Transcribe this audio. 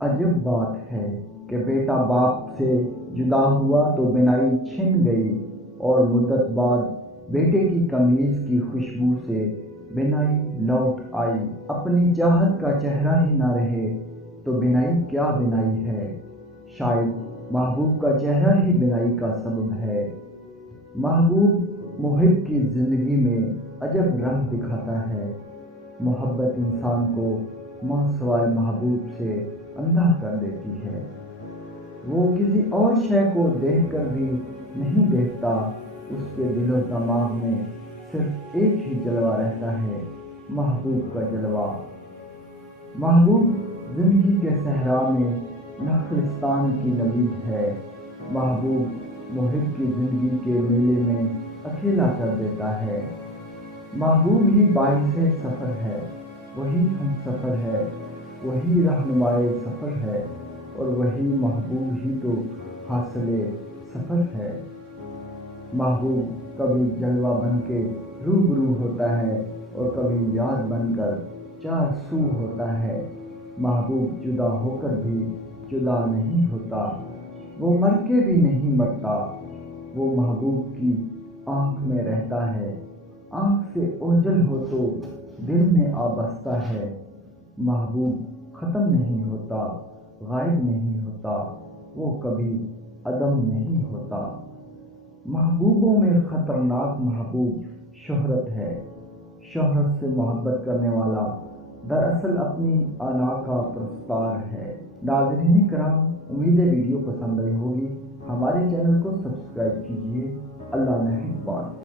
عجب بات ہے کہ بیٹا باپ سے جدا ہوا تو بینائی چھن گئی، اور مدت بعد بیٹے کی قمیض کی خوشبو سے بینائی لوٹ آئی۔ اپنی چاہت کا چہرہ ہی نہ رہے تو بینائی کیا بینائی ہے؟ شاید محبوب کا چہرہ ہی بینائی کا سبب ہے۔ محبوب محب کی زندگی میں عجب رنگ دکھاتا ہے۔ محبت انسان کو ماں سوائے محبوب سے اندھا کر دیتی ہے۔ وہ کسی اور شے کو دیکھ کر بھی نہیں دیکھتا، اس کے دل و دماغ میں صرف ایک ہی جلوہ رہتا ہے، محبوب کا جلوہ۔ محبوب زندگی کے صحرا میں نخلستان کی نوید ہے۔ محبوب محب کی زندگی کے میلے میں اکیلا کر دیتا ہے۔ محبوب ہی باعث سفر ہے، وہی ہم سفر ہے، وہی رہنمائے سفر ہے، اور وہی محبوب ہی تو حاصل سفر ہے۔ محبوب کبھی جلوہ بن کے روبرو ہوتا ہے اور کبھی یاد بن کر چار سو ہوتا ہے۔ محبوب جدا ہو کر بھی جدا نہیں ہوتا، وہ مر کے بھی نہیں مرتا۔ وہ محبوب کی آنکھ میں رہتا ہے، آنکھ سے اوجھل ہو تو دل میں آ بستا ہے۔ محبوب ختم نہیں ہوتا، غائب نہیں ہوتا، وہ کبھی عدم نہیں ہوتا۔ محبوبوں میں خطرناک محبوب شہرت ہے۔ شہرت سے محبت کرنے والا دراصل اپنی انا کا پرستار ہے۔ ناظرین کرام، امید ہے ویڈیو پسند آئی ہوگی۔ ہمارے چینل کو سبسکرائب کیجیے۔ اللہ نگہبان۔